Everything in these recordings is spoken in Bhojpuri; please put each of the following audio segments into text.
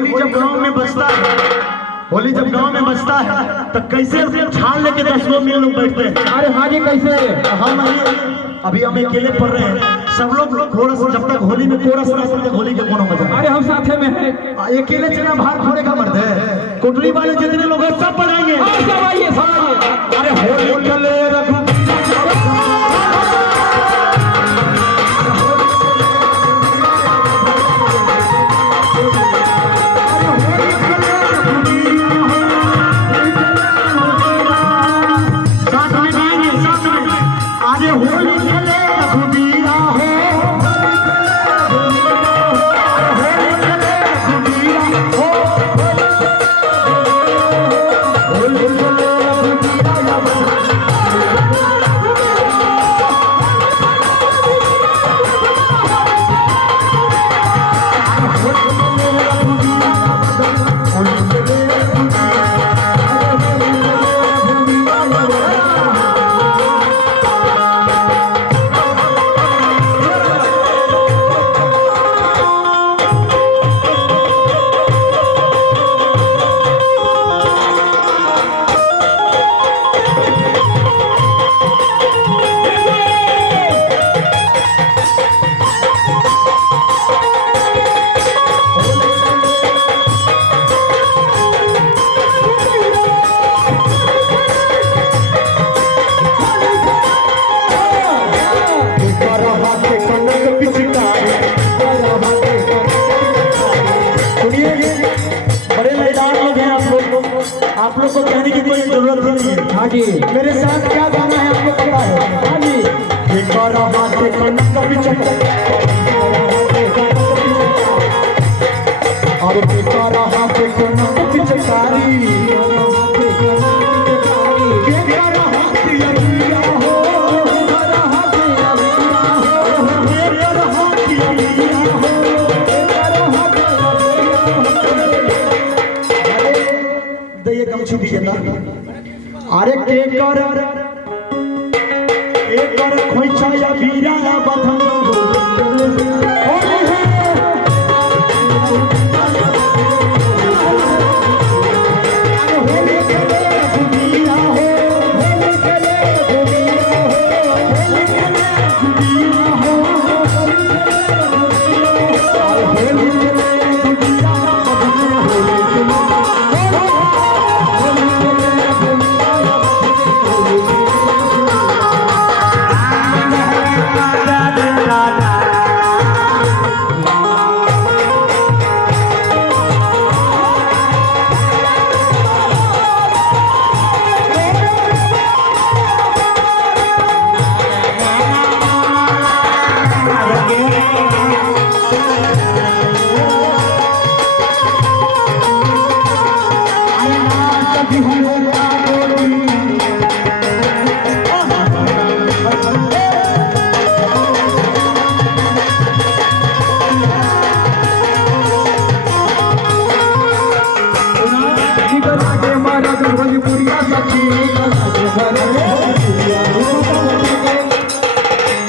होली जब गांव में बजता है, होली जब गांव में बजता है तो कैसे छाल लेके 10 लोग मिल लोग बैठते हैं। अरे हाँ जी कैसे हम अभी हम अकेले पढ़ रहे हैं, सब लोग कोरस, जब तक होली में कोरस ना सुनते होली के कोनो मजा। अरे हम साथे में हैं। अकेले चना भाग फोड़े का मर्द है, कुटरी वाले जितने लोग हैं सब बजाएंगे। सब आइए सब आइए। अरे होली चले रघु आप लोग को कहने की कोई जरूरत ही नहीं है। हाँ जी मेरे साथ क्या गाना है आपको पता है? हाँ जी और बेकारा हाथ को पिचकारी अरे के कर खोइछा या बीरा बधन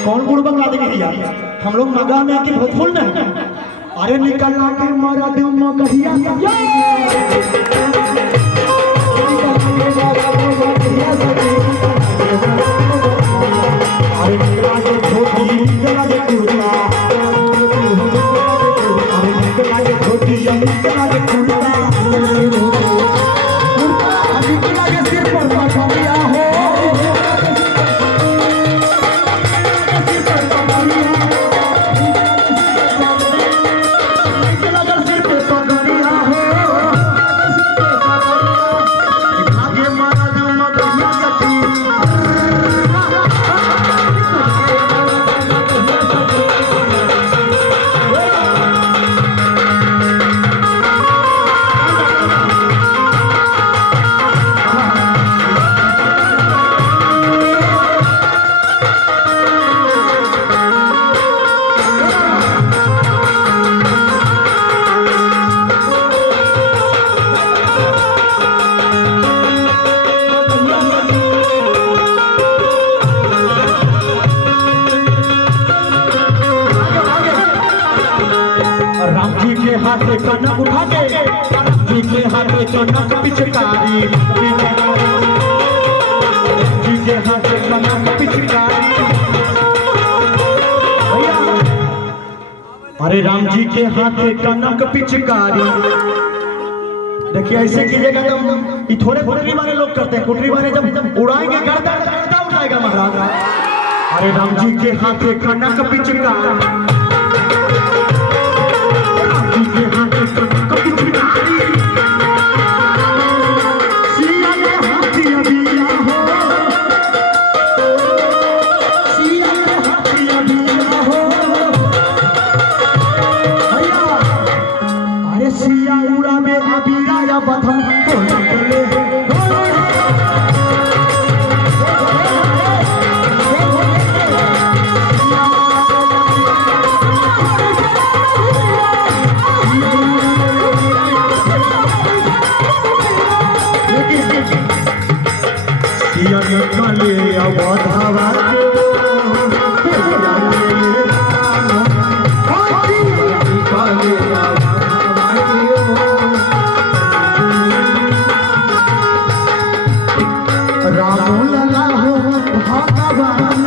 कौन बुड़बक ला देंगे भैया? हम लोग नगा में आके भोजपुर में हैं। अरे निकल के मारा दे मगहिया अरे निकला के धोती निकला के कुर्ता अरे निकला के धोती निकला के कुर्ता निकला के सिर पर पगड़िया हो राम जी के हाथ कनक उठा के, राम जी के हाथ कनक पिचकारी, जी के हाथ कनक पिचकारी। अरे राम जी के हाथ कनक पिचकारी। देखिए ऐसे कीजिएगा तो ये थोड़े कुटरी वाले लोग करते हैं, कुटरी वाले जब उड़ाएंगे गर्दा गर्दा उड़ाएगा महाराज। अरे राम जी के हाथ कनक पिचकारी, राम जी के हाथ कनक पिचकारी। सिया के हाथी अबिया हो, सिया के हाथी अबिया हो। भैया अरे सिया उड़ा में अबिया या बधम तो निकले। निकले अवधावा राम लला हो भगवान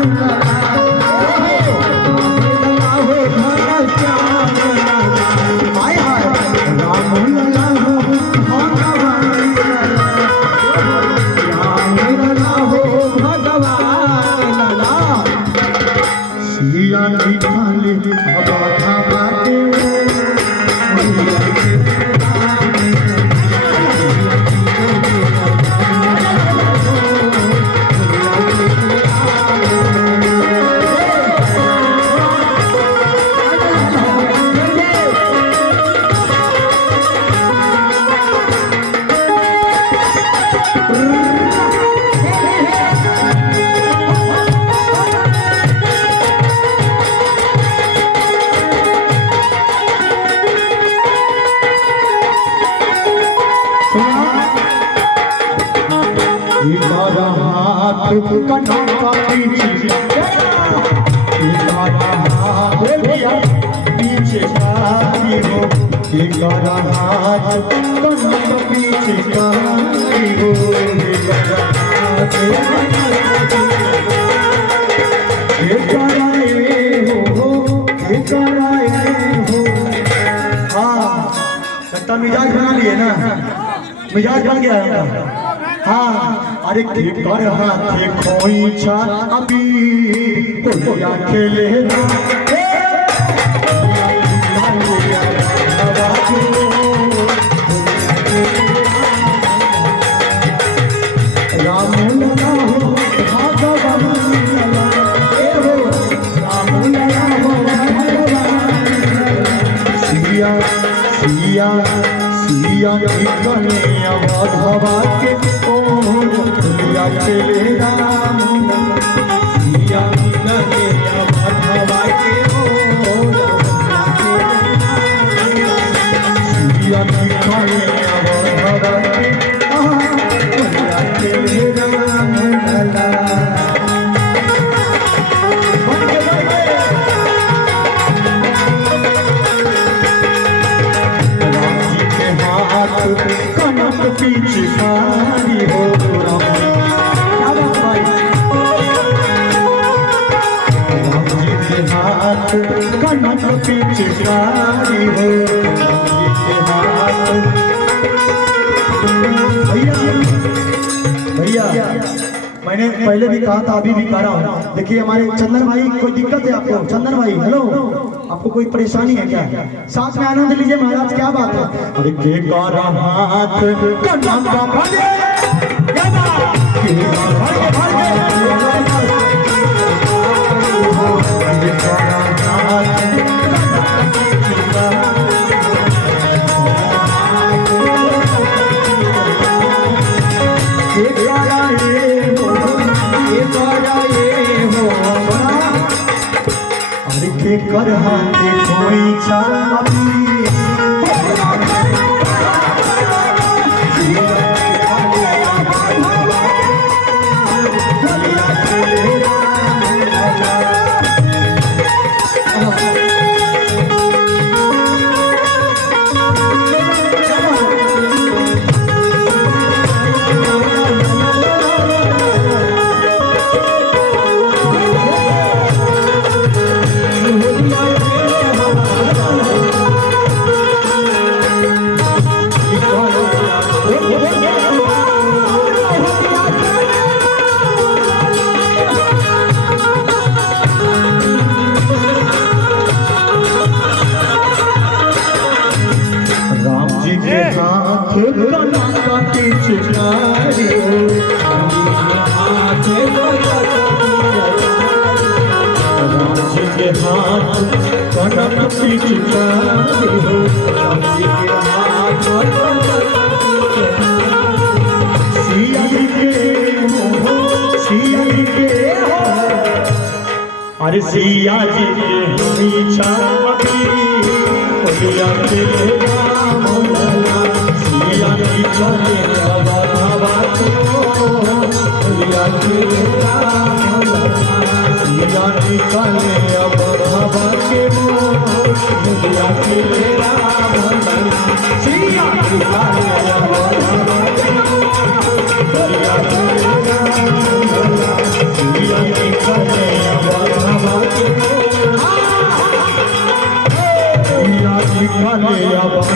मिजाज बना लिए ना, मिजाज बन गया है। हाँ अरे के कर हाथे खोइछा अभी कोया खेले ना राम लला हो भगवान लला, राम लला हो भगवान। सिया सिया सिया निकले अवधवा के सिया चले राम, सिया निकले अवधवा के सिया निकले अवधवा के सिया चले राम लला। कनक पिचकारी हो राम जी के हाथ कनक पिचकारी हो, राम जी के हाथ। भैया मैंने पहले भी कहा था, अभी भी कह रहा हूँ। देखिए हमारे चंदन भाई, कोई दिक्कत है आपको? चंदन भाई हेलो, आपको कोई परेशानी है क्या? साथ में आनंद लीजिए महाराज, क्या बात है? अरे के कर हाथ कनक भजे कर हाथे खोइछा कनक पिचकारी राम जी के हाथ कनक पिचकारी सिया जी के अरे सिया जी के हमीचा सिया जी चले बाबा सिया जी निकाले अब बाबा के सिया निकाले अब बाबा के सिया निकाले अब बाबा के सिया निकाले अब बाबा के कहाँ के भैया।